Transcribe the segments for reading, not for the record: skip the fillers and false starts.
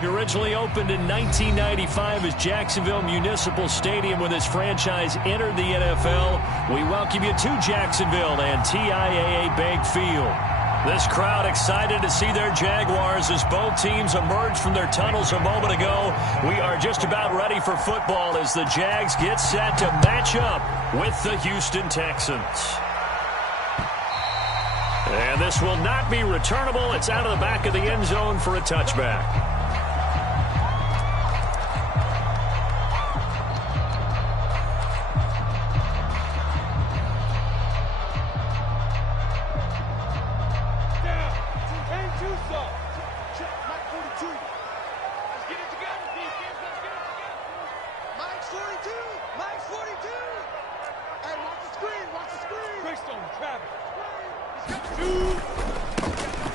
He originally opened in 1995 as Jacksonville Municipal Stadium when this franchise entered the NFL. We welcome you to Jacksonville and TIAA Bank Field. This crowd excited to see their Jaguars as both teams emerged from their tunnels a moment ago. We are just about ready for football as the Jags get set to match up with the Houston Texans. And this will not be returnable. It's out of the back of the end zone for a touchback.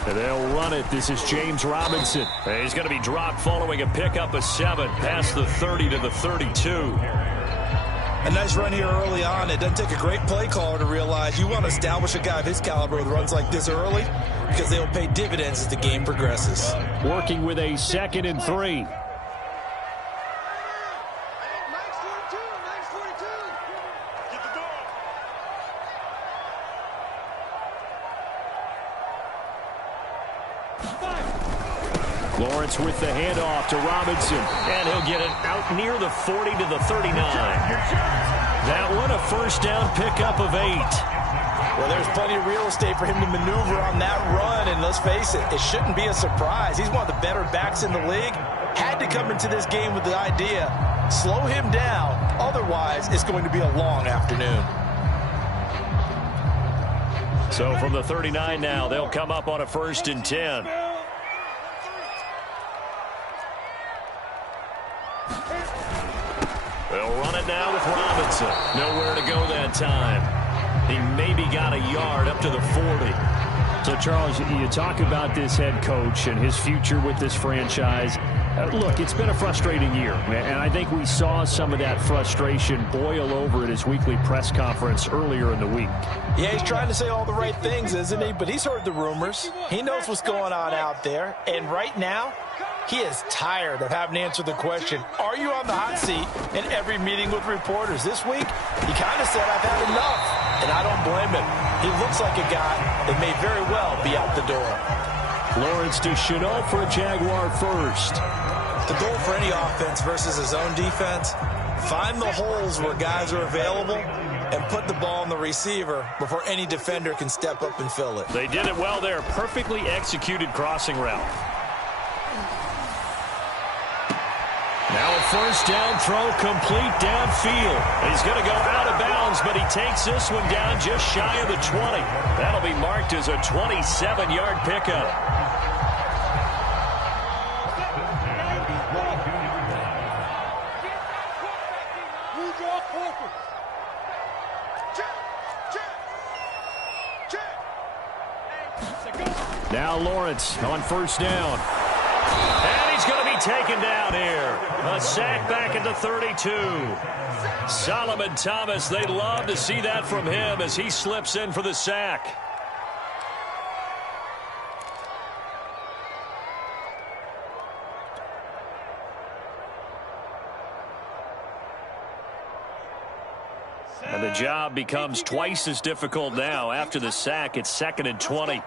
And they'll run it. This is James Robinson. And he's going to be dropped following a pickup of 7 past the 30 to the 32. A nice run here early on. It doesn't take a great play caller to realize you want to establish a guy of his caliber with runs like this early because they will pay dividends as the game progresses. Working with a 2nd and 3. Lawrence with the handoff to Robinson, and he'll get it out near the 40 to the 39. That one a first down pickup of 8. Well, there's plenty of real estate for him to maneuver on that run, and let's face it, it shouldn't be a surprise. He's one of the better backs in the league. Had to come into this game with the idea, slow him down, otherwise it's going to be a long afternoon. So from the 39 now, they'll come up on a 1st and 10. They'll run it now with Robinson. Nowhere to go that time. He maybe got a yard up to the 40. So, Charles, you talk about this head coach and his future with this franchise. Look, it's been a frustrating year, and I think we saw some of that frustration boil over at his weekly press conference earlier in the week. Yeah, he's trying to say all the right things, isn't he? But he's heard the rumors. He knows what's going on out there. And right now, he is tired of having to answer the question, are you on the hot seat, in every meeting with reporters. This week, he kind of said, I've had enough, and I don't blame him. He looks like a guy that may very well be out the door. Lawrence to Chenault for a Jaguar first. The goal for any offense versus his own defense, find the holes where guys are available and put the ball on the receiver before any defender can step up and fill it. They did it well there. Perfectly executed crossing route. Now a first down throw complete downfield. He's going to go out of bounds, but he takes this one down just shy of the 20. That'll be marked as a 27-yard pickup. Now Lawrence on first down. And he's going to be taken down here. A sack back at the 32. Solomon Thomas, they'd love to see that from him as he slips in for the sack. And the job becomes twice as difficult now. After the sack, it's 2nd and 20.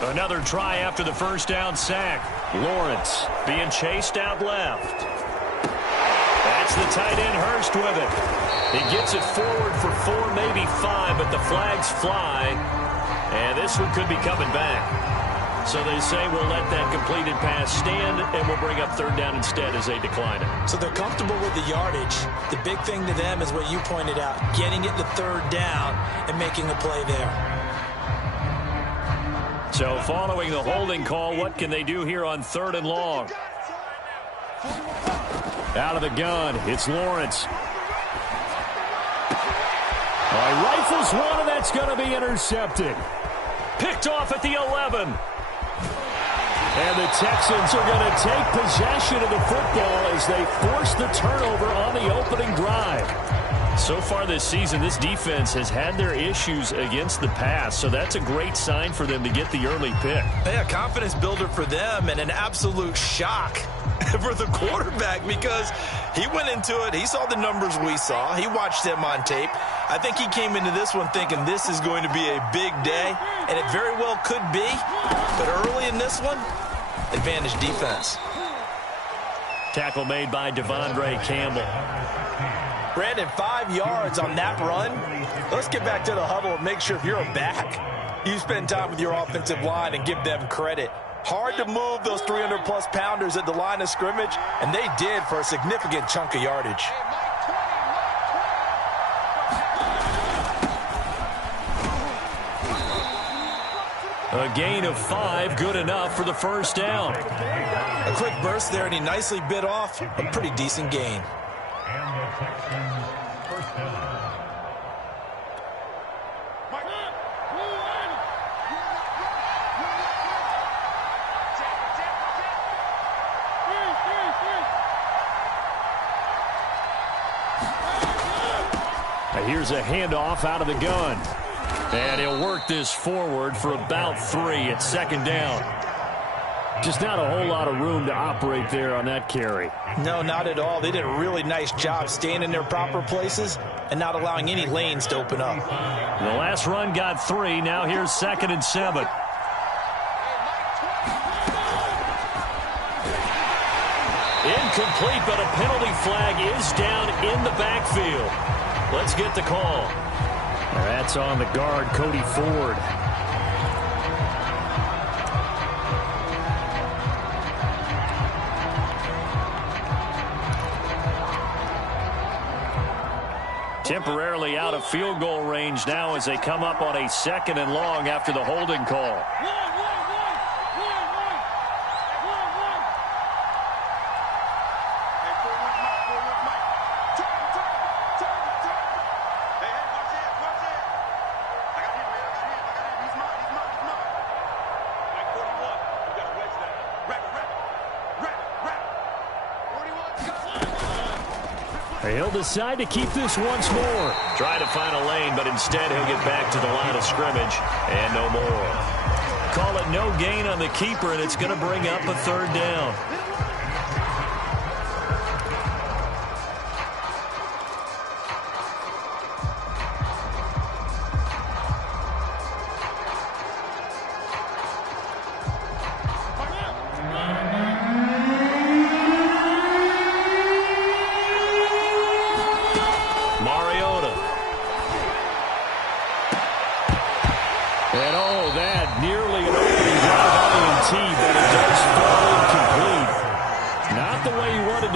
Another try after the first down sack. Lawrence being chased out left. That's the tight end Hurst with it. He gets it forward for 4, maybe 5, but the flags fly. And this one could be coming back. So they say we'll let that completed pass stand, and we'll bring up 3rd down instead as they decline it. So they're comfortable with the yardage. The big thing to them is what you pointed out, getting it to 3rd down and making a play there. So following the holding call, what can they do here on 3rd and long? Out of the gun, it's Lawrence. Rifles one, and that's going to be intercepted. Picked off at the 11. And the Texans are going to take possession of the football as they force the turnover on the opening drive. So far this season, this defense has had their issues against the pass, so that's a great sign for them to get the early pick. Yeah, confidence builder for them and an absolute shock for the quarterback because he went into it. He saw the numbers we saw. He watched them on tape. I think he came into this one thinking this is going to be a big day, and it very well could be. But early in this one, advantage defense. Tackle made by Devondre Campbell. Brandon, 5 yards on that run. Let's get back to the huddle and make sure if you're a back, you spend time with your offensive line and give them credit. Hard to move those 300-plus pounders at the line of scrimmage, and they did for a significant chunk of yardage. A gain of 5, good enough for the first down. A quick burst there, and he nicely bit off a pretty decent gain. And the Texans first down. Here's a handoff out of the gun. And he'll work this forward for about 3 at second down. Just not a whole lot of room to operate there on that carry. No, not at all. They did a really nice job staying in their proper places and not allowing any lanes to open up. The last run got 3. Now here's 2nd and 7. Incomplete, but a penalty flag is down in the backfield. Let's get the call. That's on the guard, Cody Ford. Temporarily out of field goal range now as they come up on a 2nd and long after the holding call. He'll decide to keep this once more. Try to find a lane, but instead he'll get back to the line of scrimmage and no more. Call it no gain on the keeper, and it's going to bring up a 3rd down.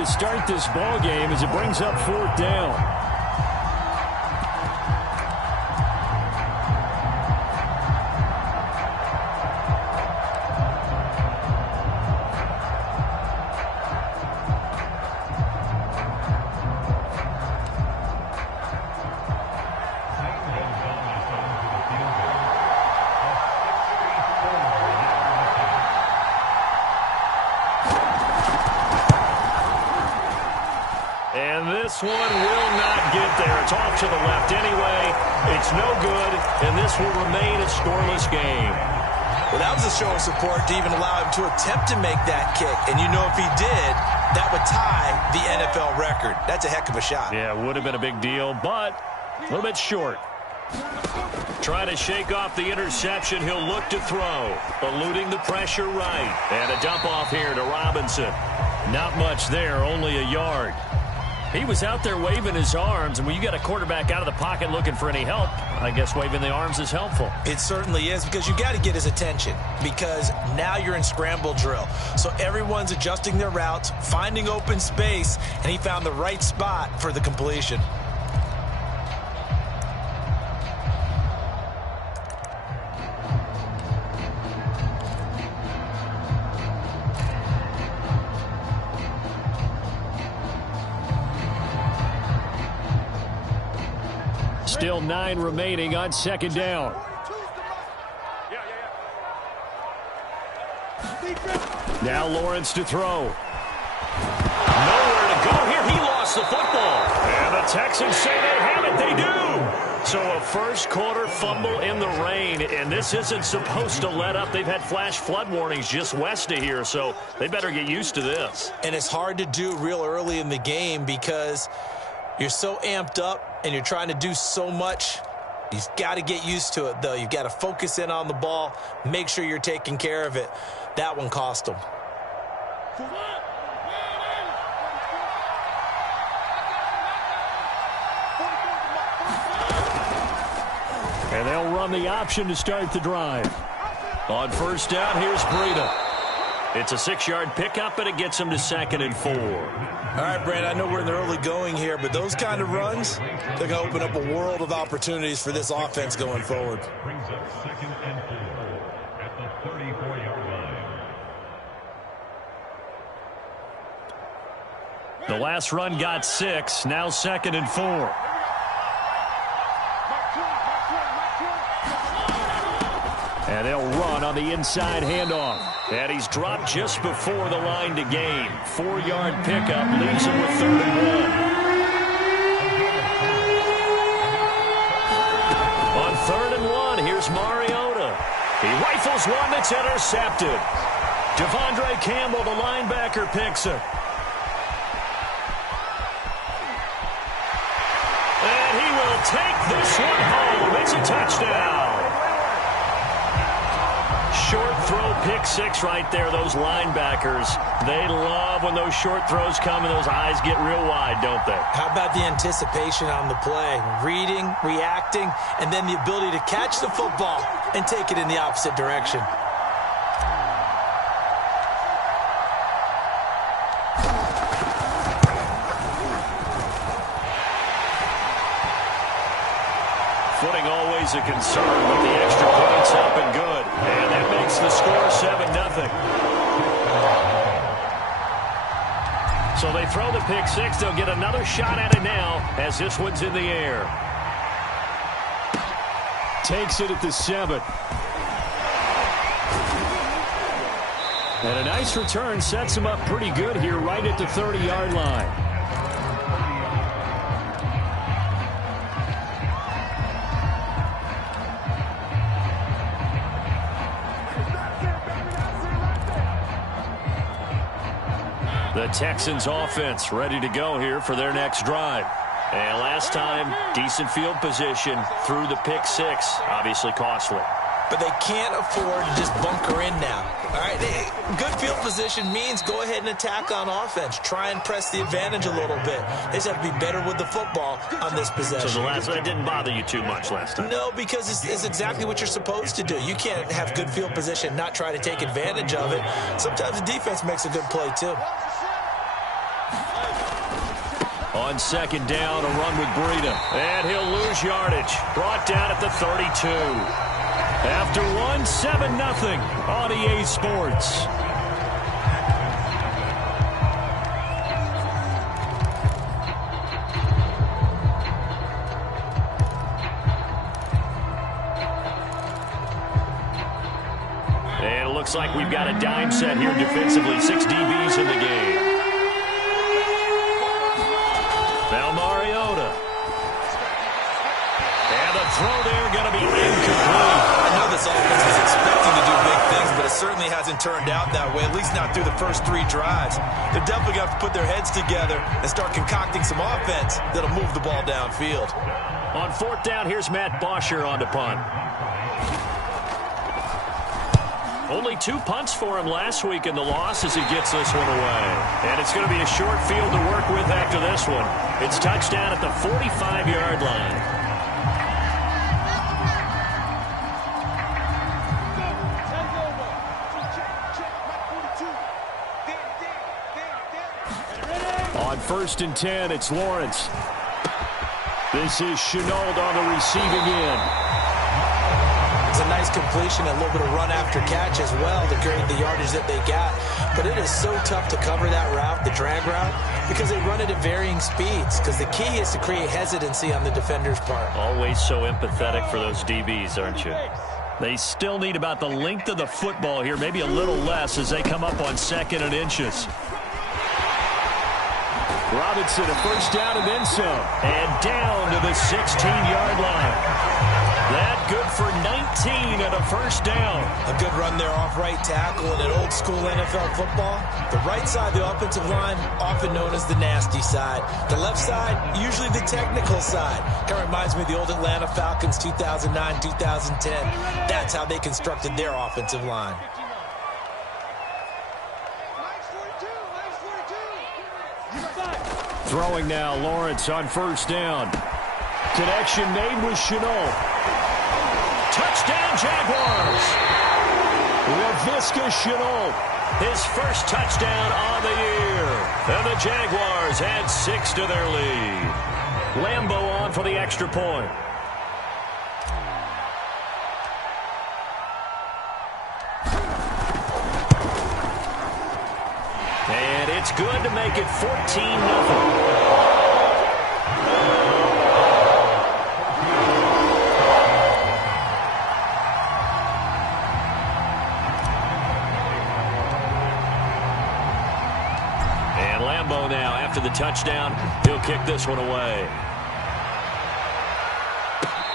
Start this ball game as it brings up 4th down. This one will not get there. It's off to the left anyway. It's no good, and this will remain a scoreless game. Well, that was a show of support to even allow him to attempt to make that kick. And you know if he did, that would tie the NFL record. That's a heck of a shot. Yeah, it would have been a big deal, but a little bit short. Trying to shake off the interception. He'll look to throw. Eluding the pressure right. And a dump off here to Robinson. Not much there, only a yard. He was out there waving his arms, and when you got a quarterback out of the pocket looking for any help, I guess waving the arms is helpful. It certainly is, because you got to get his attention, because now you're in scramble drill. So everyone's adjusting their routes, finding open space, and he found the right spot for the completion. Still 9 remaining on 2nd down. Now Lawrence to throw. Nowhere to go here. He lost the football. And the Texans say they have first quarter fumble in the rain, and this isn't supposed to let up. They've had flash flood warnings just west of here, so they better get used to this. And it's hard to do real early in the game because you're so amped up and you're trying to do so much. You've got to get used to it, though. You've got to focus in on the ball, make sure you're taking care of it. That one cost them. And they'll run the option to start the drive. On first down, here's Breida. It's a 6-yard pickup, and it gets him to 2nd and 4. All right, Brand, I know we're in the early going here, but those kind of runs, they're going to open up a world of opportunities for this offense going forward. Brings up 2nd and 4 at the 34-yard line. The last run got 6, now 2nd and 4. And they'll run on the inside handoff. And he's dropped just before the line to gain. 4-yard pickup leaves him with 3rd and 1. On 3rd and 1, here's Mariota. He rifles one that's intercepted. Devondre Campbell, the linebacker, picks it. And he will take this one home. It's a touchdown. Short throw, pick 6 right there. Those linebackers, they love when those short throws come and those eyes get real wide, don't they? How about the anticipation on the play? Reading, reacting, and then the ability to catch the football and take it in the opposite direction. Footing always a concern, but the extra point's up and good. And that makes the score 7-0. So they throw the pick 6. They'll get another shot at it now as this one's in the air. Takes it at the 7. And a nice return sets him up pretty good here right at the 30-yard line. The Texans offense ready to go here for their next drive. And last time, decent field position through the pick 6. Obviously costly. But they can't afford to just bunker in now. All right, good field position means go ahead and attack on offense. Try and press the advantage a little bit. They just have to be better with the football on this possession. So that didn't bother you too much last time? No, because it's exactly what you're supposed to do. You can't have good field position, not try to take advantage of it. Sometimes the defense makes a good play, too. On 2nd down, a run with Breida. And he'll lose yardage. Brought down at the 32. After one, 7-0 on EA Sports. And it looks like we've got a dime set here defensively. 6 DBs in the game. Now Mariota. And the throw there going to be incomplete. I know this offense is expecting to do big things, but it certainly hasn't turned out that way, at least not through the first 3 drives. They're definitely going to have to put their heads together and start concocting some offense that'll move the ball downfield. On 4th down, here's Matt Bosher on the punt. Only 2 punts for him last week in the loss as he gets this one away. And it's going to be a short field to work with after this one. It's touchdown at the 45-yard line. On 1st and 10, it's Lawrence. This is Chenault on the receiving end. It's a nice completion, a little bit of run after catch as well to create the yardage that they got. But it is so tough to cover that route, the drag route, because they run it at varying speeds. Because the key is to create hesitancy on the defender's part. Always so empathetic for those DBs, aren't you? They still need about the length of the football here, maybe a little less as they come up on 2nd and inches. Robinson, a first down and then some. And down to the 16-yard line. That good for 19 and a first down. A good run there off right tackle in an old-school NFL football. The right side of the offensive line, often known as the nasty side. The left side, usually the technical side. Kind of reminds me of the old Atlanta Falcons 2009, 2010. That's how they constructed their offensive line. Throwing now, Lawrence on first down. Connection made with Chenault. Touchdown, Jaguars! LaVisca Chenault, his first touchdown on the year. And the Jaguars add 6 to their lead. Lambeau on for the extra point. And it's good to make it 14-0. Now, after the touchdown, he'll kick this one away.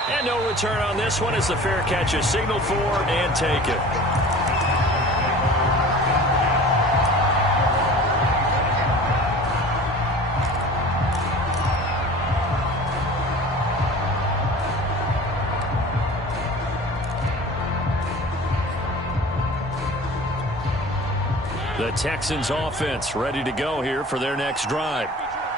And no return on this one as the fair catch is signaled for and taken. The Texans offense ready to go here for their next drive.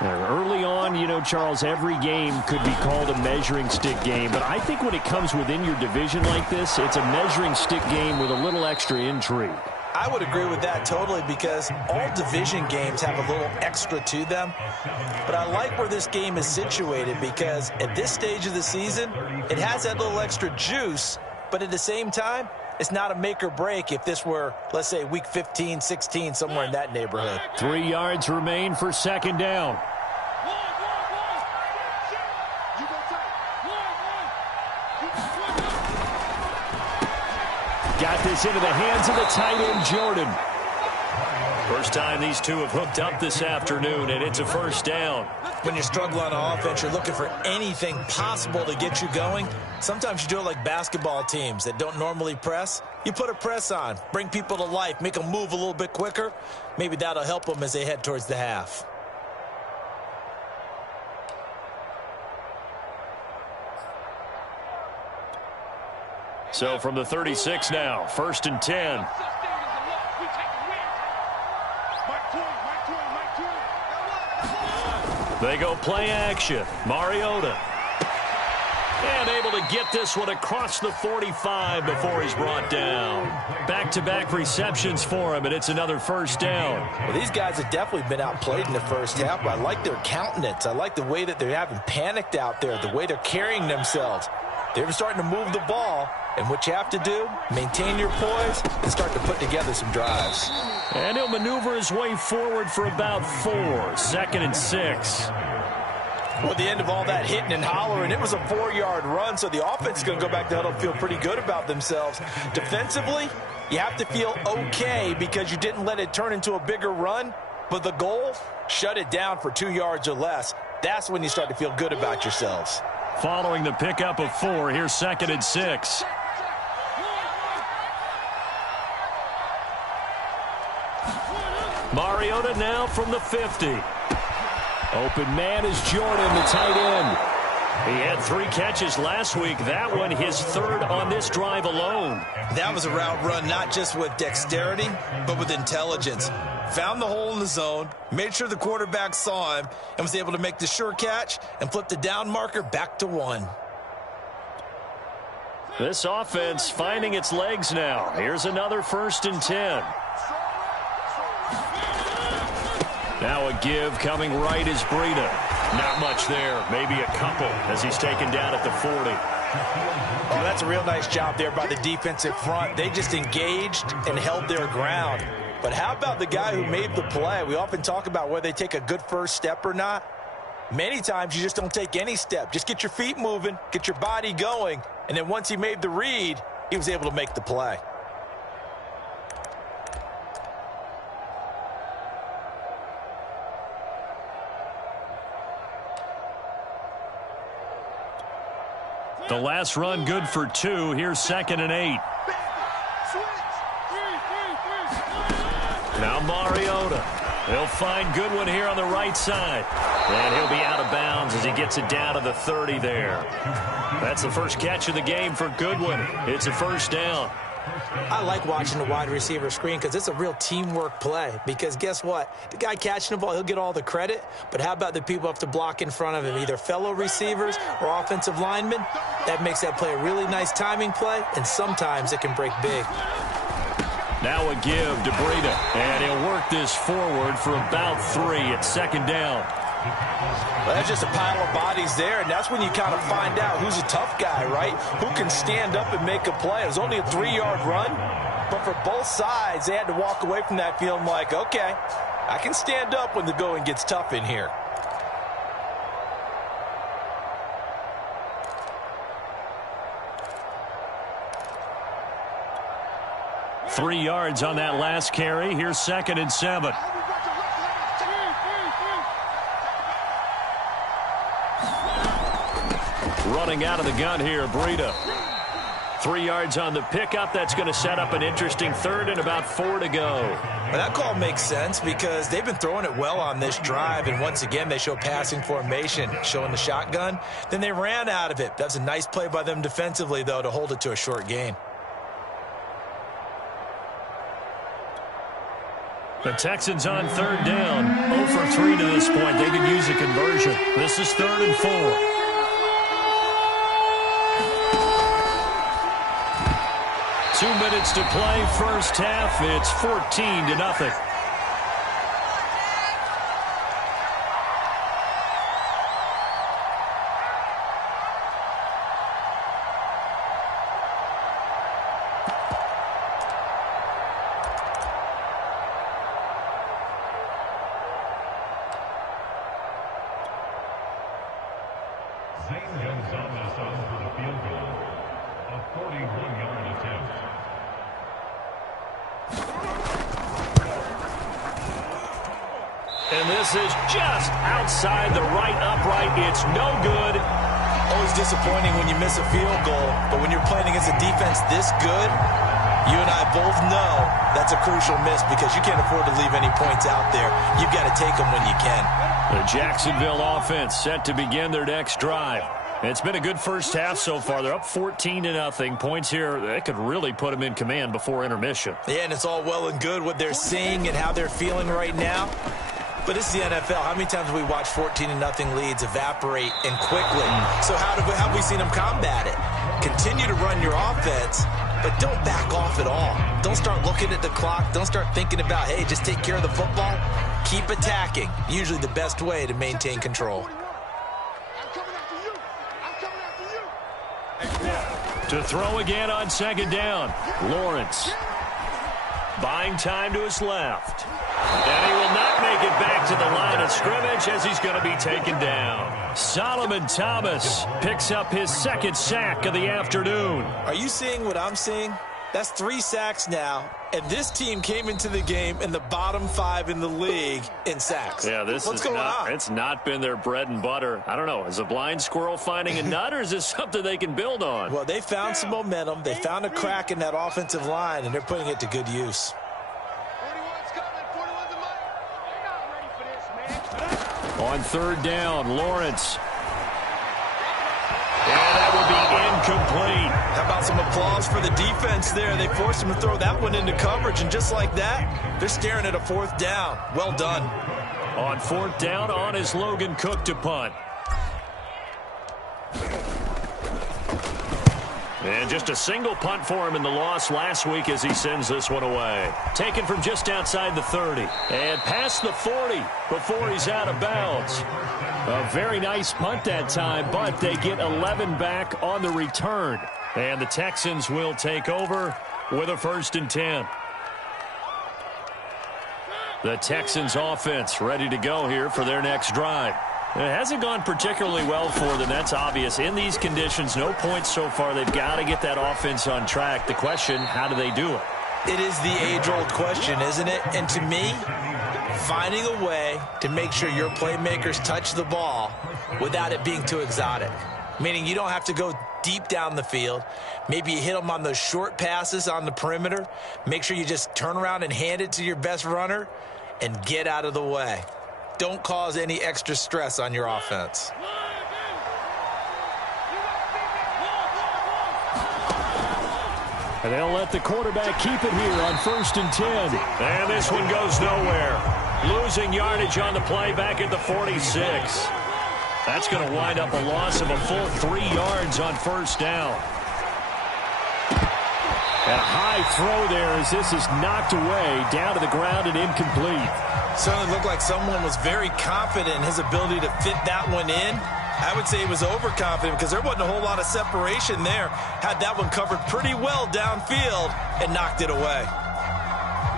Early on, you know, Charles, every game could be called a measuring stick game. But I think when it comes within your division like this, it's a measuring stick game with a little extra intrigue. I would agree with that totally because all division games have a little extra to them. But I like where this game is situated because at this stage of the season, it has that little extra juice. But at the same time, it's not a make or break if this were, let's say, week 15, 16, somewhere in that neighborhood. 3 yards remain for second down. Got this into the hands of the tight end, Jordan. First time these two have hooked up this afternoon, and it's a first down. When you struggle on offense, you're looking for anything possible to get you going. Sometimes you do it like basketball teams that don't normally press. You put a press on, bring people to life, make them move a little bit quicker. Maybe that'll help them as they head towards the half. So from the 36 now, 1st and 10. They go play action. Mariota. And able to get this one across the 45 before he's brought down. Back-to-back receptions for him, and it's another first down. Well, these guys have definitely been outplayed in the first half, but I like their countenance. I like the way that they haven't panicked out there, the way they're carrying themselves. They're starting to move the ball, and what you have to do, maintain your poise and start to put together some drives. And he'll maneuver his way forward for about 4. 2nd and 6. Well, at the end of all that hitting and hollering, it was a 4-yard run, so the offense is going to go back to huddle and feel pretty good about themselves. Defensively, you have to feel okay because you didn't let it turn into a bigger run, but the goal, shut it down for 2 yards or less. That's when you start to feel good about yourselves. Following the pickup of 4, here's 2nd and 6. Mariota now from the 50. Open man is Jordan, the tight end. He had 3 catches last week. That one his 3rd on this drive alone. That was a route run not just with dexterity, but with intelligence. Found the hole in the zone, made sure the quarterback saw him, and was able to make the sure catch and flip the down marker back to 1. This offense finding its legs now. Here's another 1st and 10. Now a give coming right is Breida. Not much there, maybe a couple as he's taken down at the 40. Oh, that's a real nice job there by the defensive front. They just engaged and held their ground. But how about the guy who made the play? We often talk about whether they take a good first step or not. Many times you just don't take any step. Just get your feet moving, get your body going, and then once he made the read, he was able to make the play. The last run good for 2. Here's 2nd and 8. Now Mariota. He'll find Goodwin here on the right side. And he'll be out of bounds as he gets it down to the 30 there. That's the first catch of the game for Goodwin. It's a first down. I like watching the wide receiver screen because it's a real teamwork play. Because guess what? The guy catching the ball, he'll get all the credit. But how about the people have to block in front of him, either fellow receivers or offensive linemen? That makes that play a really nice timing play, and sometimes it can break big. Now a give to Breida, and he'll work this forward for about 3 at 2nd down. Well, that's just a pile of bodies there, and that's when you kind of find out who's a tough guy, right? Who can stand up and make a play. It was only a 3-yard run, but for both sides, they had to walk away from that feeling like, okay, I can stand up when the going gets tough in here. Three yards on that last carry. Here's 2nd and 7. Running out of the gun here, Breida. 3 yards on the pickup. That's going to set up an interesting 3rd and about 4 to go. Well, that call makes sense because they've been throwing it well on this drive, and once again they show passing formation, showing the shotgun. Then they ran out of it. That's a nice play by them defensively, though, to hold it to a short gain. The Texans on 3rd down. 0 for 3 to this point. They could use a conversion. This is 3rd and 4. 2 minutes to play, first half. It's 14-0. And this is just outside the right upright. It's no good. Always disappointing when you miss a field goal, but when you're playing against a defense this good, you and I both know that's a crucial miss because you can't afford to leave any points out there. You've got to take them when you can. The Jacksonville offense set to begin their next drive. It's been a good first half so far. They're up 14-0. Points here, that could really put them in command before intermission. Yeah, and it's all well and good what they're seeing and how they're feeling right now. But it's the NFL. How many times have we watched 14-0 leads evaporate and quickly? So how have we seen them combat it? Continue to run your offense, but don't back off at all. Don't start looking at the clock. Don't start thinking about, hey, just take care of the football. Keep attacking. Usually the best way to maintain control. To throw again on 2nd down. Lawrence buying time to his left. And he will not make it back to the line of scrimmage as he's going to be taken down. Solomon Thomas picks up his 2nd sack of the afternoon. Are you seeing what I'm seeing? That's 3 sacks now, and this team came into the game in the bottom 5 in the league in sacks. Yeah, what's going on? It's not been their bread and butter. I don't know. Is a blind squirrel finding a nut, or is this something they can build on? Well, they found some momentum. They found a crack in that offensive line, and they're putting it to good use. On 3rd down, Lawrence. And that will be incomplete. How about some applause for the defense there? They forced him to throw that one into coverage, and just like that, they're staring at a 4th down. Well done. On 4th down, on is Logan Cook to punt. And just a single punt for him in the loss last week as he sends this one away. Taken from just outside the 30. And past the 40 before he's out of bounds. A very nice punt that time, but they get 11 back on the return. And the Texans will take over with a 1st and 10. The Texans offense ready to go here for their next drive. It hasn't gone particularly well for them. That's obvious. In these conditions, no points so far. They've got to get that offense on track. The question, how do they do it? It is the age-old question, isn't it? And to me, finding a way to make sure your playmakers touch the ball without it being too exotic. Meaning you don't have to go deep down the field. Maybe you hit them on those short passes on the perimeter. Make sure you just turn around and hand it to your best runner and get out of the way. Don't cause any extra stress on your offense. And they'll let the quarterback keep it here on 1st and 10. And this one goes nowhere. Losing yardage on the play back at the 46. That's going to wind up a loss of a full 3 yards on 1st down. And a high throw there as this is knocked away down to the ground and incomplete. Certainly looked like someone was very confident in his ability to fit that one in. I would say he was overconfident because there wasn't a whole lot of separation there. Had that one covered pretty well downfield and knocked it away.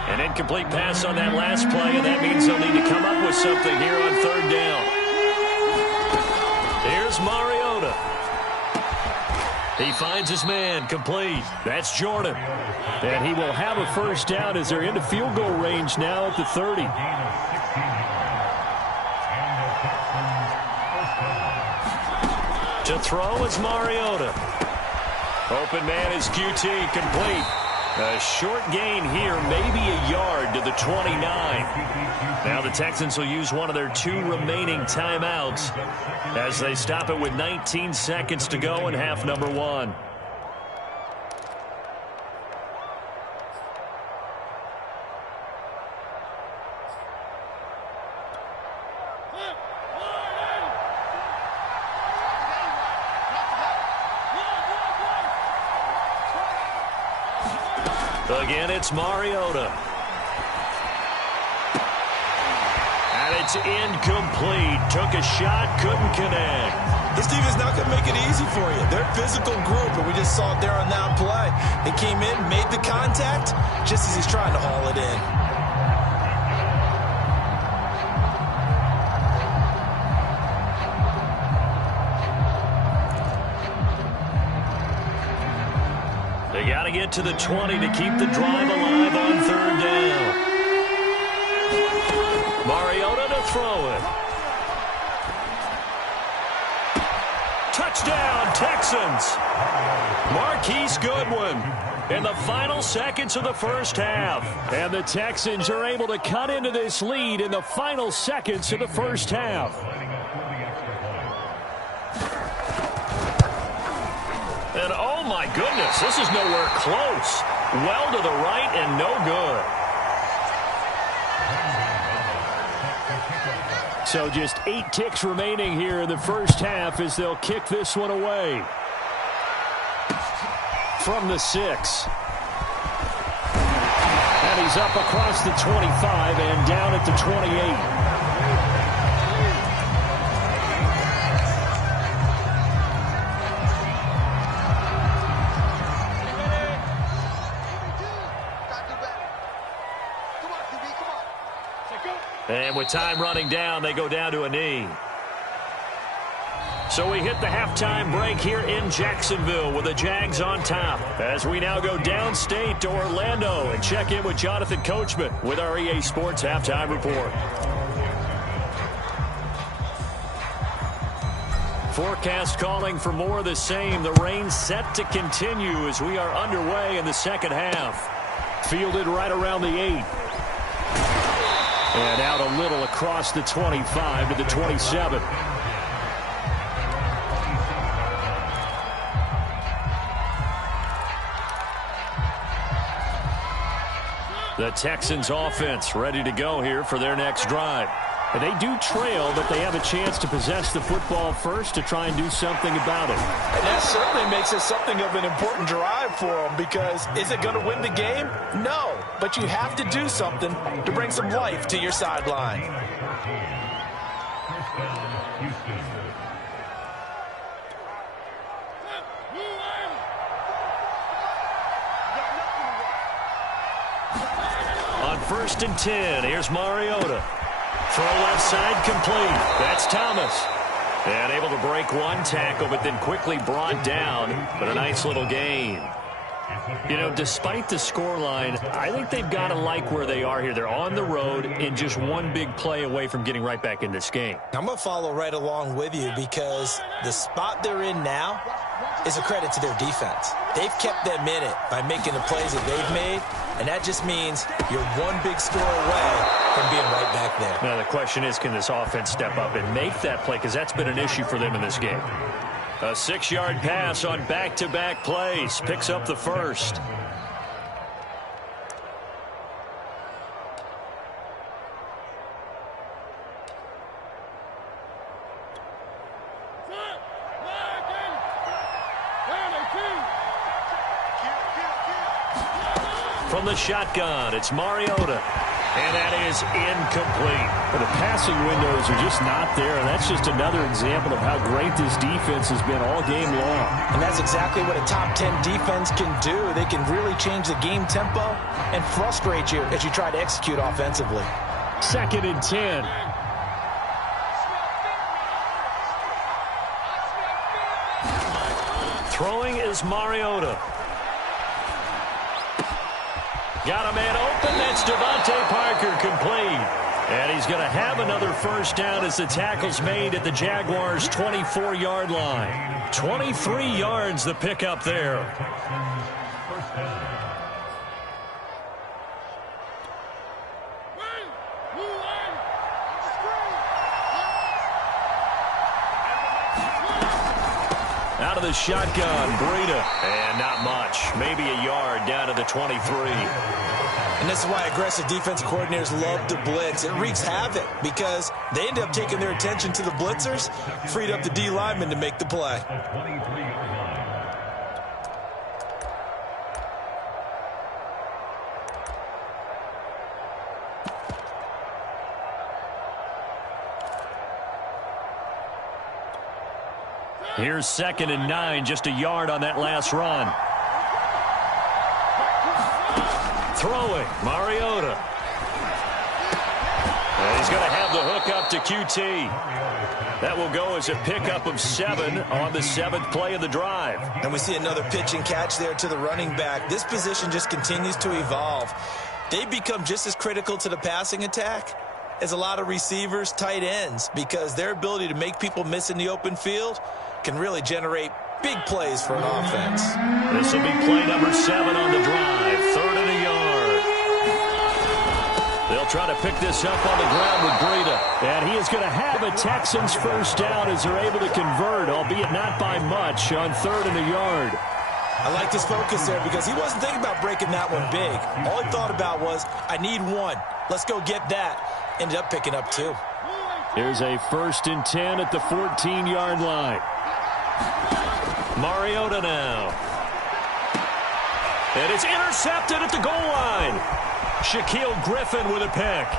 An incomplete pass on that last play, and that means they'll need to come up with something here on 3rd down. Here's Mariota. He finds his man, complete. That's Jordan. And he will have a 1st down as they're into field goal range now at the 30. To throw is Mariota. Open man is QT, complete. A short gain here, maybe a yard to the 29. Now the Texans will use one of their 2 remaining timeouts as they stop it with 19 seconds to go in half number 1. Again, it's Mariota. And it's incomplete. Took a shot, couldn't connect. This team is not going to make it easy for you. They're a physical group, and we just saw it there on that play. They came in, made the contact, just as he's trying to haul it in. They got to get to the 20 to keep the drive alive on 3rd down. Mariota to throw it. Touchdown, Texans. Marquise Goodwin in the final seconds of the 1st half. And the Texans are able to cut into this lead in the final seconds of the 1st half. And oh my goodness, this is nowhere close. Well to the right and no good. So just 8 ticks remaining here in the 1st half as they'll kick this one away. From the 6. And he's up across the 25 and down at the 28. And with time running down, they go down to a knee. So we hit the halftime break here in Jacksonville with the Jags on top. As we now go downstate to Orlando and check in with Jonathan Coachman with our EA Sports Halftime Report. Forecast calling for more of the same. The rain set to continue as we are underway in the 2nd half. Fielded right around the 8. And out a little across the 25 to the 27. The Texans offense ready to go here for their next drive. And they do trail, but they have a chance to possess the football first to try and do something about it. And that certainly makes it something of an important drive for them because is it going to win the game? No, but you have to do something to bring some life to your sideline. On 1st and 10, here's Mariota. Throw left side complete. That's Thomas. And able to break one tackle, but then quickly brought down. But a nice little gain. You know, despite the scoreline, I think they've got to like where they are here. They're on the road and just one big play away from getting right back in this game. I'm going to follow right along with you because the spot they're in now, is a credit to their defense. They've kept them in it by making the plays that they've made, and that just means you're one big score away from being right back there. Now the question is, can this offense step up and make that play? Because that's been an issue for them in this game. A 6-yard pass on back-to-back plays. Picks up the first. From the shotgun, it's Mariota. And that is incomplete. But the passing windows are just not there, and that's just another example of how great this defense has been all game long. And that's exactly what a top 10 defense can do. They can really change the game tempo and frustrate you as you try to execute offensively. 2nd and 10. Throwing is Mariota. Got a man open. That's Devontae Parker, complete. And he's going to have another first down as the tackle's made at the Jaguars' 24-yard line. 23 yards the pickup there. Out of the shotgun, Breida. And not much. Maybe a yard down to the 23. And this is why aggressive defense coordinators love to blitz. It wreaks havoc because they end up taking their attention to the blitzers, freed up the D lineman to make the play. Here's 2nd and 9, just a yard on that last run. Throwing, Mariota. And he's going to have the hook up to QT. That will go as a pickup of 7 on the 7th play of the drive. And we see another pitch and catch there to the running back. This position just continues to evolve. They become just as critical to the passing attack as a lot of receivers, tight ends, because their ability to make people miss in the open field can really generate big plays for an offense. This will be play number 7 on the drive. 3rd and a yard. They'll try to pick this up on the ground with Breida. And he is going to have a Texans first down as they're able to convert, albeit not by much, on 3rd and a yard. I like his focus there because he wasn't thinking about breaking that one big. All he thought about was, I need 1. Let's go get that. Ended up picking up 2. Here's a 1st and 10 at the 14-yard line. Mariota now. And it's intercepted at the goal line. Shaquille Griffin with a pick.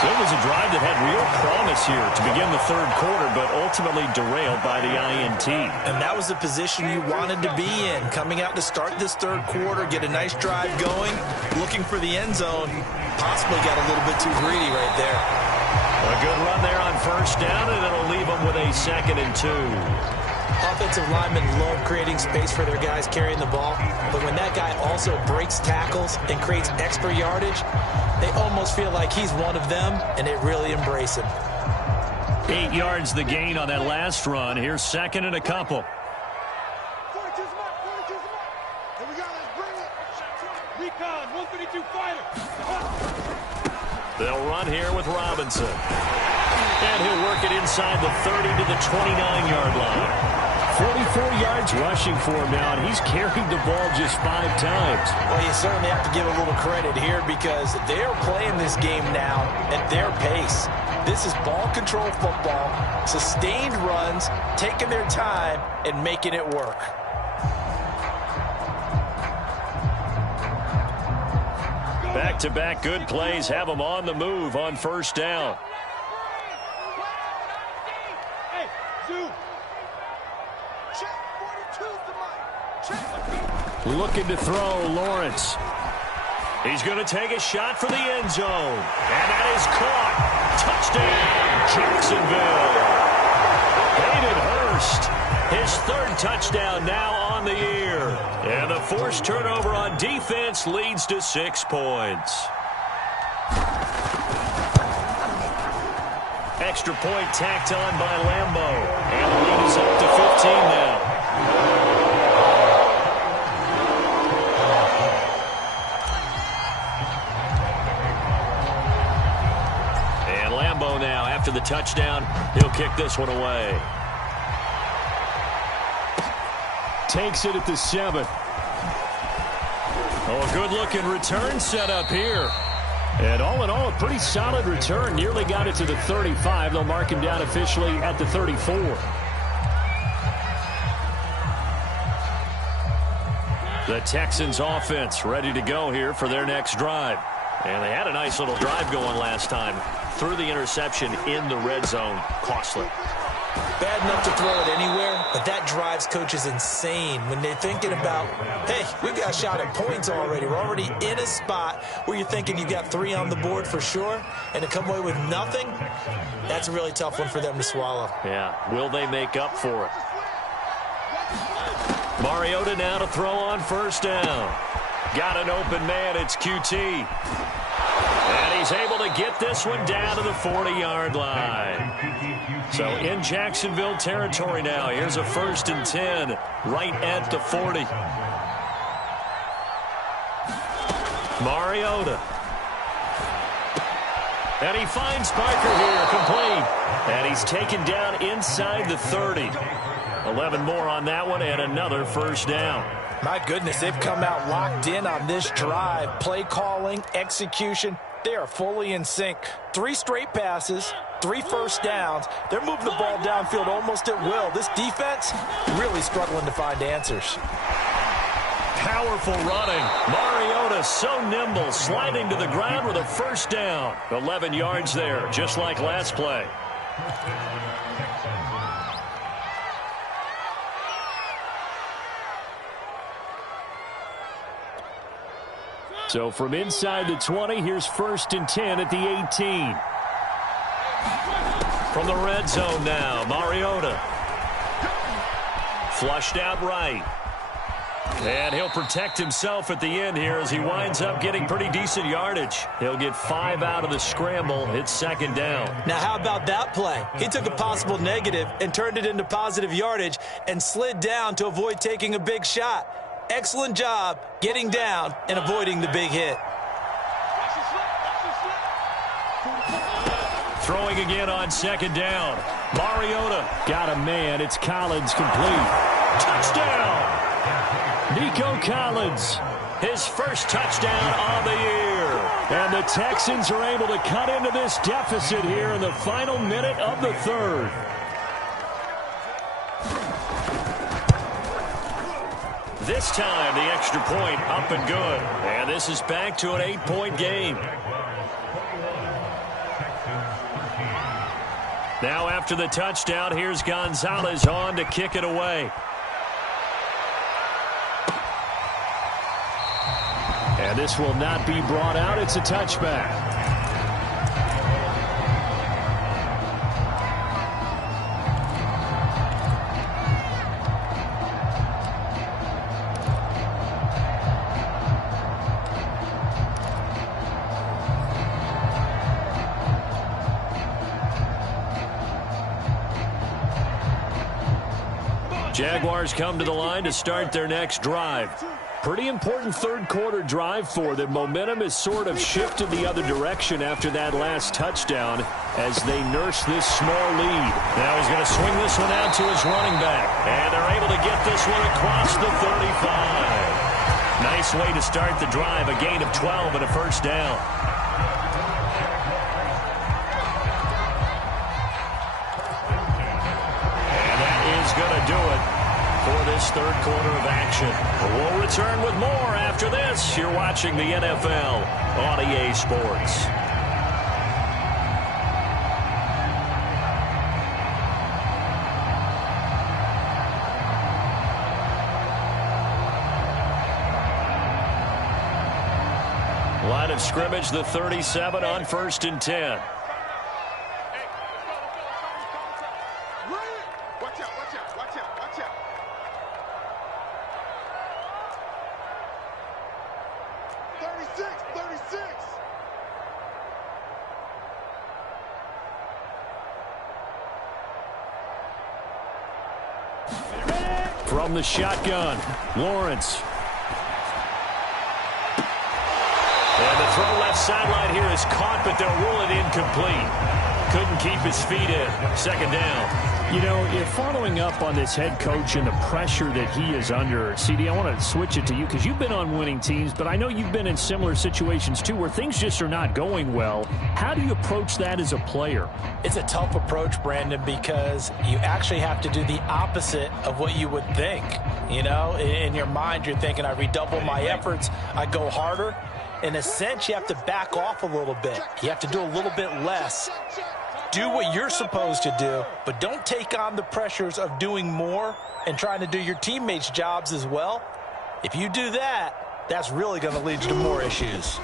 So it was a drive that had real promise here to begin the 3rd quarter, but ultimately derailed by the INT. And that was the position you wanted to be in, coming out to start this 3rd quarter, get a nice drive going, looking for the end zone. Possibly got a little bit too greedy right there. A good run there on first down, and it'll leave them with a 2nd and 2. Offensive linemen love creating space for their guys carrying the ball, but when that guy also breaks tackles and creates extra yardage, they almost feel like he's one of them, and they really embrace him. 8 yards the gain on that last run. Here's 2nd and a couple. They'll run here with Robinson. And he'll work it inside the 30 to the 29-yard line. 44 yards rushing for him now, and he's carried the ball just 5 times. Well, you certainly have to give a little credit here because they're playing this game now at their pace. This is ball control football, sustained runs, taking their time, and making it work. Back-to-back good plays have them on the move on first down. Looking to throw, Lawrence. He's going to take a shot for the end zone. And that is caught. Touchdown, Jacksonville. Hayden Hurst, his 3rd touchdown now on the year. And the forced turnover on defense leads to 6 points. Extra point tacked on by Lambo. And the lead is up to 15 now. And Lambo now, after the touchdown, he'll kick this one away. Takes it at the 7. Oh, a good-looking return set up here. And all in all, a pretty solid return. Nearly got it to the 35. They'll mark him down officially at the 34. The Texans offense ready to go here for their next drive. And they had a nice little drive going last time. Threw the interception in the red zone. Costly. Bad enough to throw it anywhere, but that drives coaches insane when they're thinking about, hey, we've got a shot at points already. We're already in a spot where you're thinking you got 3 on the board for sure, and to come away with nothing, that's a really tough one for them to swallow. Yeah, will they make up for it? Mariota now to throw on first down. Got an open man, it's QT. And he's able to get this one down to the 40-yard line. So in Jacksonville territory now. Here's a 1st and 10 right at the 40. Mariota. And he finds Parker here, complete. And he's taken down inside the 30. 11 more on that one and another first down. My goodness, they've come out locked in on this drive. Play calling, execution, they are fully in sync. 3 straight passes, 3 first downs. They're moving the ball downfield almost at will. This defense really struggling to find answers. Powerful running. Mariota so nimble, sliding to the ground with a first down. 11 yards there, just like last play. So from inside the 20, here's 1st and 10 at the 18. From the red zone now, Mariota. Flushed out right. And he'll protect himself at the end here as he winds up getting pretty decent yardage. He'll get 5 out of the scramble. It's 2nd down. Now, how about that play? He took a possible negative and turned it into positive yardage and slid down to avoid taking a big shot. Excellent job getting down and avoiding the big hit. Throwing again on 2nd down. Mariota. Got a man. It's Collins, complete. Touchdown. Nico Collins. His first touchdown on the year. And the Texans are able to cut into this deficit here in the final minute of the 3rd. This time, the extra point up and good. And this is back to an 8-point game. Now after the touchdown, here's Gonzalez on to kick it away. And this will not be brought out. It's a touchback. Jaguars come to the line to start their next drive. Pretty important 3rd quarter drive for them. Momentum has sort of shifted the other direction after that last touchdown as they nurse this small lead. Now he's going to swing this one out to his running back. And they're able to get this one across the 35. Nice way to start the drive. A gain of 12 and a first down. And that is going to do it for this 3rd quarter of action. We'll return with more after this. You're watching the NFL on EA Sports. Line of scrimmage, the 37 on 1st and 10. From the shotgun, Lawrence. And the throw left sideline here is caught, but they'll rule it incomplete. Couldn't keep his feet in. Second down. You know, if following up on this head coach and the pressure that he is under, CD, I want to switch it to you because you've been on winning teams, but I know you've been in similar situations too where things just are not going well. How do you approach that as a player? It's a tough approach, Brandon, because you actually have to do the opposite of what you would think. You know, in your mind, you're thinking, I redouble my efforts, I go harder. In a sense, you have to back off a little bit. You have to do a little bit less. Do what you're supposed to do, but don't take on the pressures of doing more and trying to do your teammates' jobs as well. If you do that, that's really going to lead you to more issues.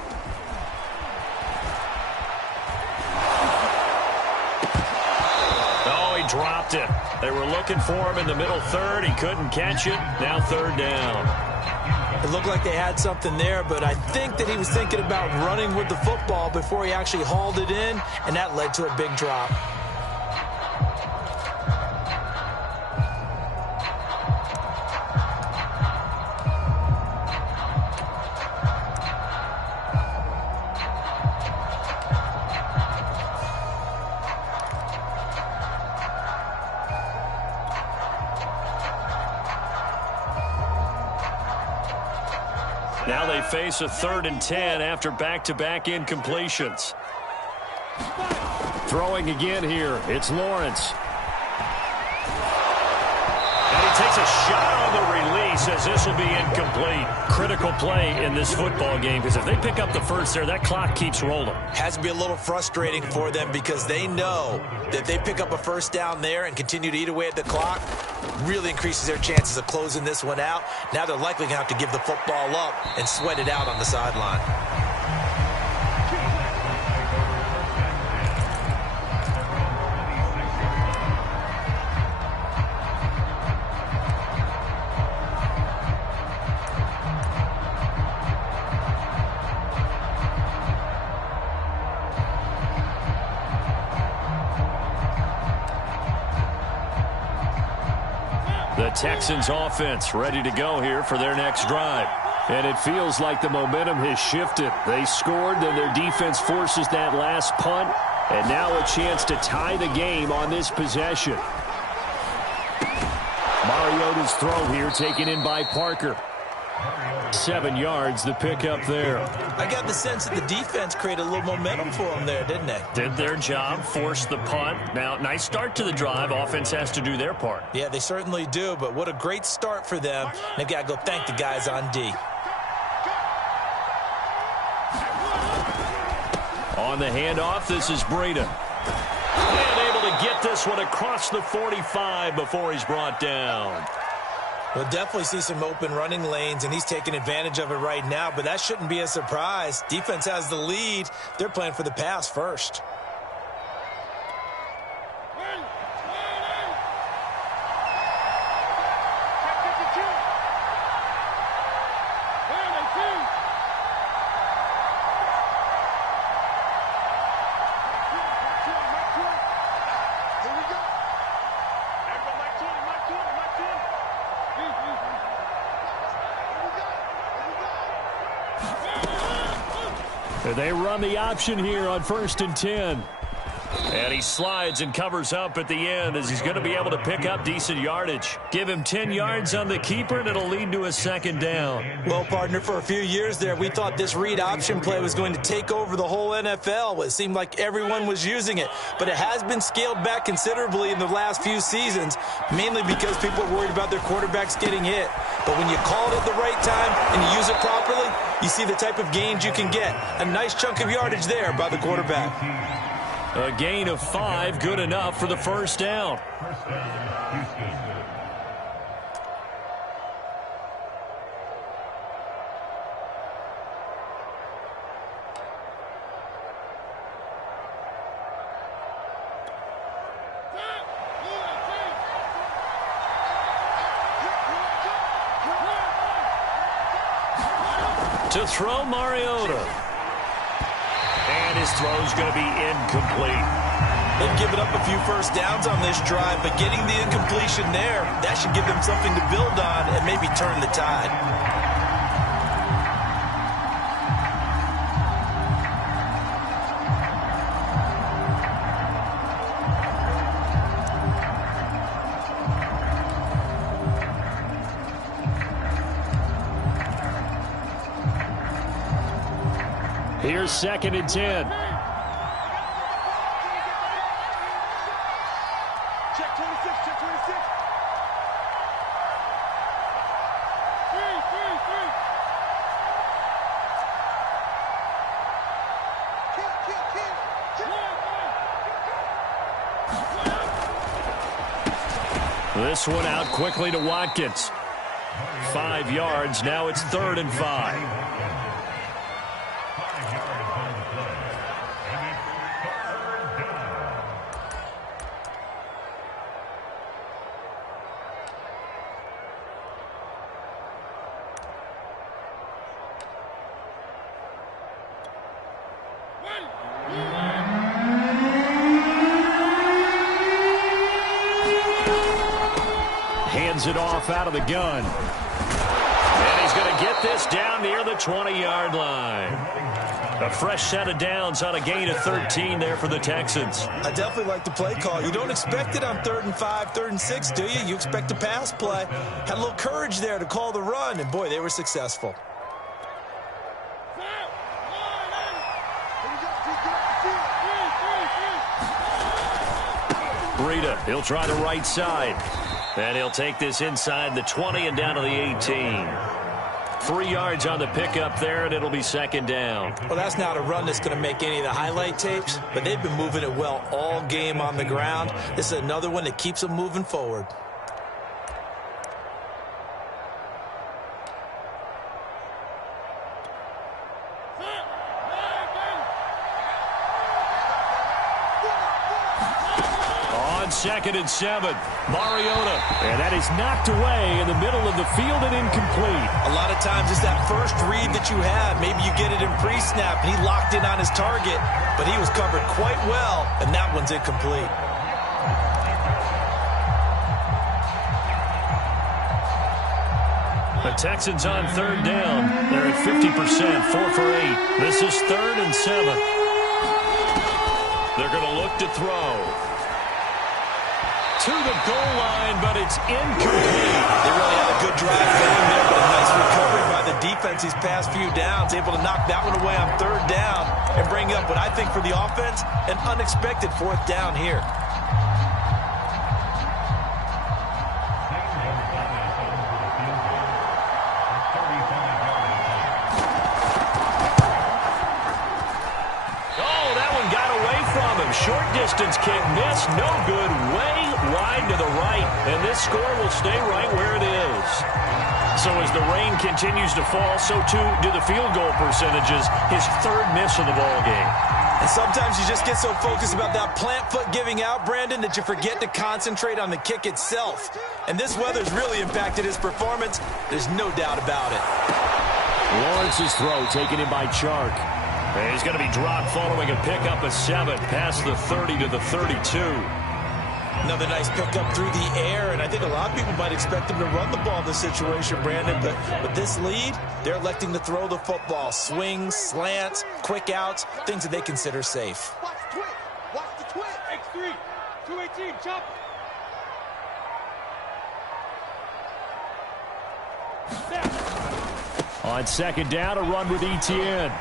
Oh, he dropped it. They were looking for him in the middle third. He couldn't catch it. Now third down. It looked like they had something there, but I think that he was thinking about running with the football before he actually hauled it in, and that led to a big drop. Now they face a 3rd and 10 after back-to-back incompletions. Throwing again here, it's Lawrence. And he takes a shot on the release as this will be incomplete. Critical play in this football game because if they pick up the first there, that clock keeps rolling. Has to be a little frustrating for them because they know that if they pick up a first down there and continue to eat away at the clock, really increases their chances of closing this one out. Now they're likely going to have to give the football up and sweat it out on the sideline. The Texans offense ready to go here for their next drive. And it feels like the momentum has shifted. They scored, then their defense forces that last punt, and now a chance to tie the game on this possession. Mariota's throw here taken in by Parker. 7 yards, the pickup there. I got the sense that the defense created a little momentum for them there, didn't they? Did their job, forced the punt. Now, nice start to the drive. Offense has to do their part. Yeah, they certainly do, but what a great start for them. They've got to go thank the guys on D. On the handoff, this is Breida. And able to get this one across the 45 before he's brought down. We'll definitely see some open running lanes, and he's taking advantage of it right now, but that shouldn't be a surprise. Defense has the lead. They're playing for the pass first. They run the option here on 1st and 10. And he slides and covers up at the end as he's going to be able to pick up decent yardage. Give him 10 yards on the keeper, and it'll lead to a second down. Well, partner, for a few years there, we thought this read option play was going to take over the whole NFL. It seemed like everyone was using it, but it has been scaled back considerably in the last few seasons, mainly because people are worried about their quarterbacks getting hit. But when you call it at the right time and you use it properly, you see the type of gains you can get. A nice chunk of yardage there by the quarterback. A gain of 5, good enough for the first down. To throw, Mariota. And his throw's going to be incomplete. They've given up a few first downs on this drive, but getting the incompletion there, that should give them something to build on and maybe turn the tide. Here's 2nd and 10. Check 26, check 26. 3, 3, 3. This one out quickly to Watkins. 5 yards. Now it's 3rd and 5. Hands it off out of the gun. And he's going to get this down near the 20-yard line. A fresh set of downs on a gain of 13 there for the Texans. I definitely like the play call. You don't expect it on 3rd and 5, 3rd and 6, do you? You expect a pass play. Had a little courage there to call the run, and boy, they were successful. Breida, he'll try the right side. And he'll take this inside the 20 and down to the 18. 3 yards on the pickup there, and it'll be 2nd down. Well, that's not a run that's going to make any of the highlight tapes, but they've been moving it well all game on the ground. This is another one that keeps them moving forward. On 2nd and 7, Mariota. And that is knocked away in the middle of the field and incomplete. A lot of times it's that first read that you have. Maybe you get it in pre-snap, and he locked in on his target, but he was covered quite well, and that one's incomplete. The Texans on 3rd down. They're at 50%, 4 for 8. This is 3rd and 7. They're going to look to throw. To the goal line, but it's incomplete. They really had a good drive going there, but a nice recovery by the defense these past few downs, able to knock that one away on 3rd down and bring up what I think for the offense, an unexpected 4th down here. Short distance kick missed, no good, way wide to the right, and this score will stay right where it is. So as the rain continues to fall, so too do the field goal percentages, his 3rd miss of the ball game. And sometimes you just get so focused about that plant foot giving out, Brandon, that you forget to concentrate on the kick itself. And this weather's really impacted his performance. There's no doubt about it. Lawrence's throw taken in by Chark. And he's going to be dropped following a pickup of 7 past the 30 to the 32. Another nice pickup through the air, and I think a lot of people might expect him to run the ball in this situation, Brandon, but this lead, they're electing to throw the football. Swings, slants, quick outs, things that they consider safe. Watch the twit. Watch the twit. X3. 218. Chop. On 2nd down, a run with Etienne.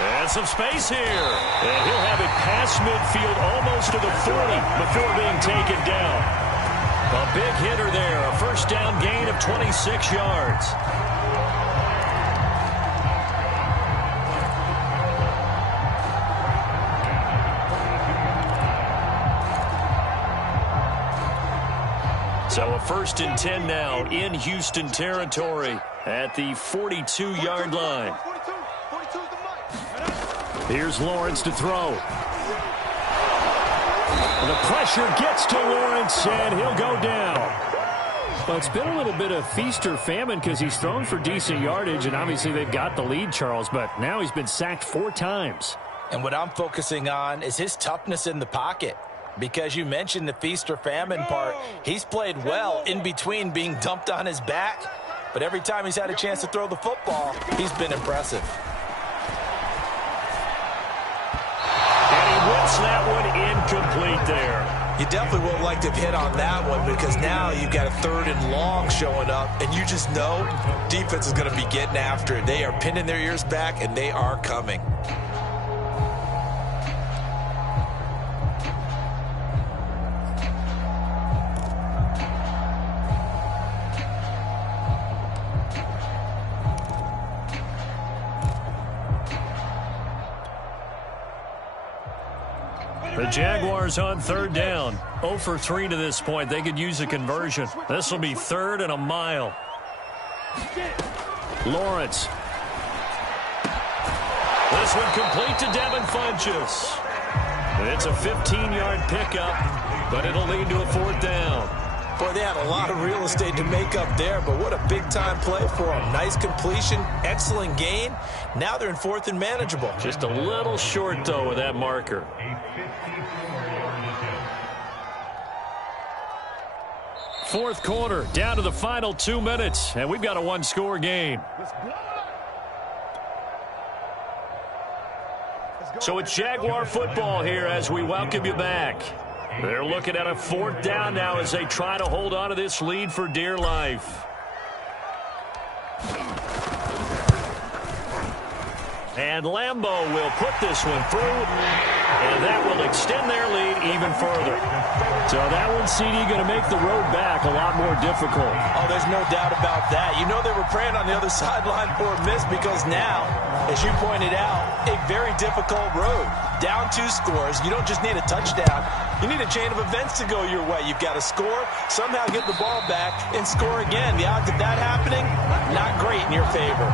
And some space here. And he'll have it past midfield almost to the 40 before being taken down. A big hitter there. A 1st down gain of 26 yards. So a 1st and 10 now in Houston territory at the 42-yard line. Here's Lawrence to throw. The pressure gets to Lawrence, and he'll go down. Well, it's been a little bit of feast or famine because he's thrown for decent yardage, and obviously they've got the lead, Charles, but now he's been sacked 4 times. And what I'm focusing on is his toughness in the pocket. Because you mentioned the feast or famine part. He's played well in between being dumped on his back. But every time he's had a chance to throw the football, he's been impressive. And he whips that one incomplete there. You definitely won't like to hit on that one because now you've got a 3rd and long showing up, and you just know defense is going to be getting after it. They are pinning their ears back, and they are coming. The Jaguars on 3rd down. 0 for 3 to this point. They could use a conversion. This will be 3rd and a mile. Lawrence. This one complete to Devin Funchess. It's a 15-yard pickup, but it'll lead to a 4th down. Boy, they had a lot of real estate to make up there, but what a big-time play for them. Nice completion, excellent gain. Now they're in 4th and manageable. Just a little short, though, with that marker. Fourth quarter, down to the final 2 minutes, and we've got a 1-score game. So it's Jaguar football here as we welcome you back. They're looking at a 4th down now as they try to hold on to this lead for dear life. And Lambeau will put this one through, and that will extend their lead even further. So that one, CD, going to make the road back a lot more difficult. Oh, there's no doubt about that. You know they were praying on the other sideline for a miss because now, as you pointed out, a very difficult road. Down 2 scores. You don't just need a touchdown. You need a chain of events to go your way. You've got to score, somehow get the ball back, and score again. The odds of that happening, not great in your favor.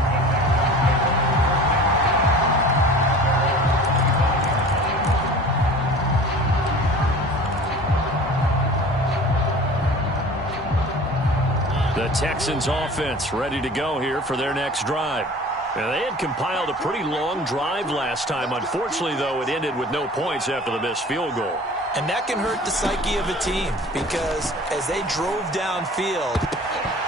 The Texans offense ready to go here for their next drive. Now, they had compiled a pretty long drive last time. Unfortunately, though, it ended with no points after the missed field goal. And that can hurt the psyche of a team because as they drove downfield,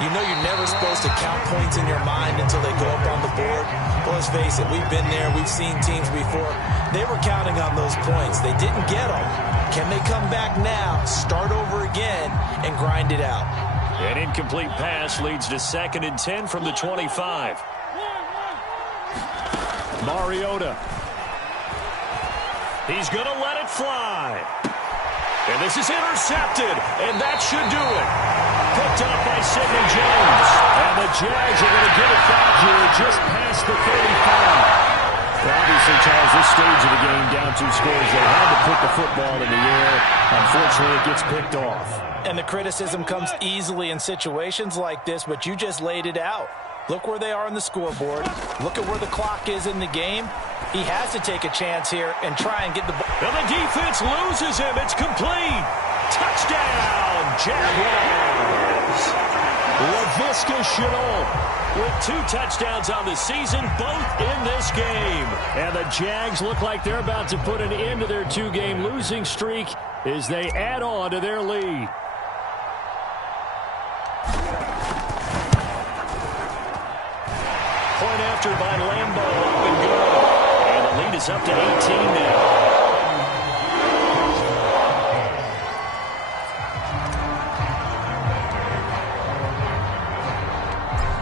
you know you're never supposed to count points in your mind until they go up on the board. Well, let's face it, we've been there. We've seen teams before. They were counting on those points. They didn't get them. Can they come back now, start over again, and grind it out? An incomplete pass leads to 2nd and 10 from the 25. Mariota. He's going to let it fly. And this is intercepted, and that should do it. Picked up by Sidney Jones. And the Jags are going to get it back here just past the 35. Obviously, Charles, this stage of the game, down 2 scores, they had to put the football in the air. Unfortunately, it gets picked off. And the criticism comes easily in situations like this, but you just laid it out. Look where they are on the scoreboard. Look at where the clock is in the game. He has to take a chance here and try and get the ball. And the defense loses him. It's complete. Touchdown, Jaguars. Laviska Shenault with 2 touchdowns on the season, both in this game. And the Jags look like they're about to put an end to their 2-game losing streak as they add on to their lead. Point after by Lambeau, up and good. And the lead is up to 18 now.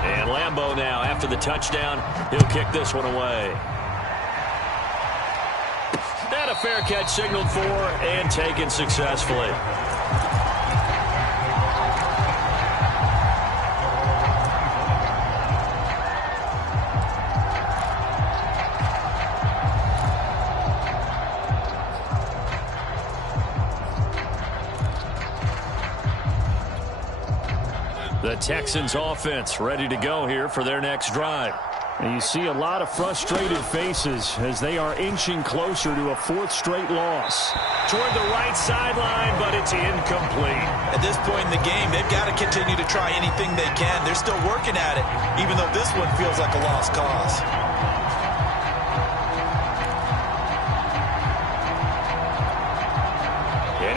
And Lambeau now, after the touchdown, he'll kick this one away. And a fair catch signaled for and taken successfully. The Texans offense ready to go here for their next drive. And you see a lot of frustrated faces as they are inching closer to a 4th straight loss. Toward the right sideline, but it's incomplete. At this point in the game, they've got to continue to try anything they can. They're still working at it, even though this one feels like a lost cause.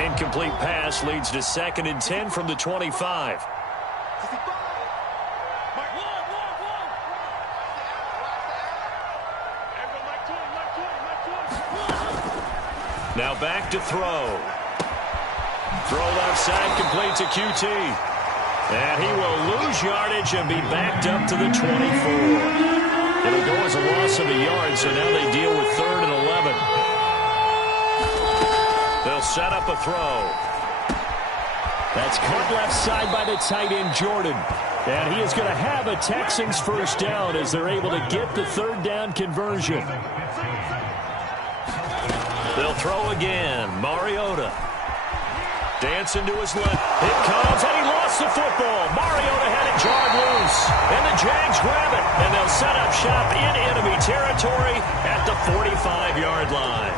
incomplete pass leads to 2nd and 10 from the 25. Now back to throw. Throw left side, complete to QT. And he will lose yardage and be backed up to the 24. It'll go as a loss of a yard, so now they deal with 3rd and 11. They'll set up a throw. That's caught left side by the tight end, Jordan. And he is going to have a Texans first down as they're able to get the 3rd down conversion. They'll throw again. Mariota. Dancing to his left. It comes, and he lost the football. Mariota had it jarred loose. And the Jags grab it. And they'll set up shop in enemy territory at the 45-yard line.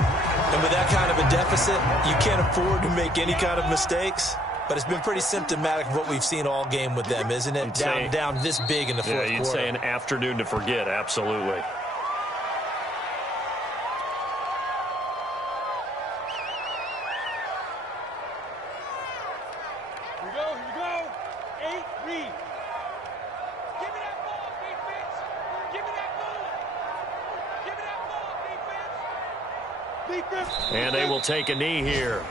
And with that kind of a deficit, you can't afford to make any kind of mistakes. But it's been pretty symptomatic of what we've seen all game with them, isn't it? Down this big in the fourth quarter. You'd say an afternoon to forget, absolutely. And they will take a knee here.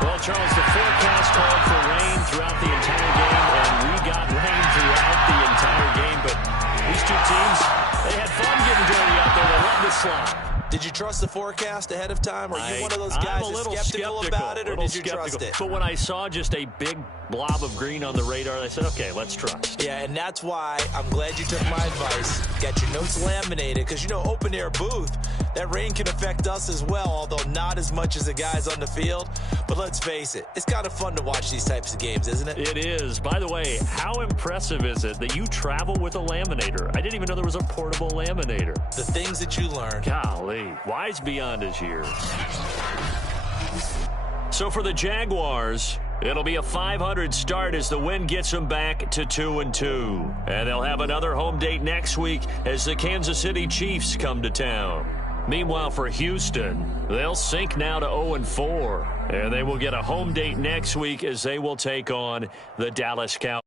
Well, Charles, the forecast called for rain throughout the entire game, and we got rain throughout the entire game. But these two teams, they had fun getting dirty out there. They love the slide. Did you trust the forecast ahead of time? Are you one of those guys that's skeptical about it, or did you trust it? But when I saw just a big blob of green on the radar, I said, okay, let's trust. Yeah, and that's why I'm glad you took my advice. Got your notes laminated, because, you know, open-air booth, that rain can affect us as well, although not as much as the guys on the field. But let's face it, it's kind of fun to watch these types of games, isn't it? It is. By the way, how impressive is it that you travel with a laminator? I didn't even know there was a portable laminator. The things that you learn. Golly, wise beyond his years. So for the Jaguars, it'll be a 500 start as the win gets them back to 2-2. And they'll have another home date next week as the Kansas City Chiefs come to town. Meanwhile, for Houston, they'll sink now to 0-4. And they will get a home date next week as they will take on the Dallas Cowboys.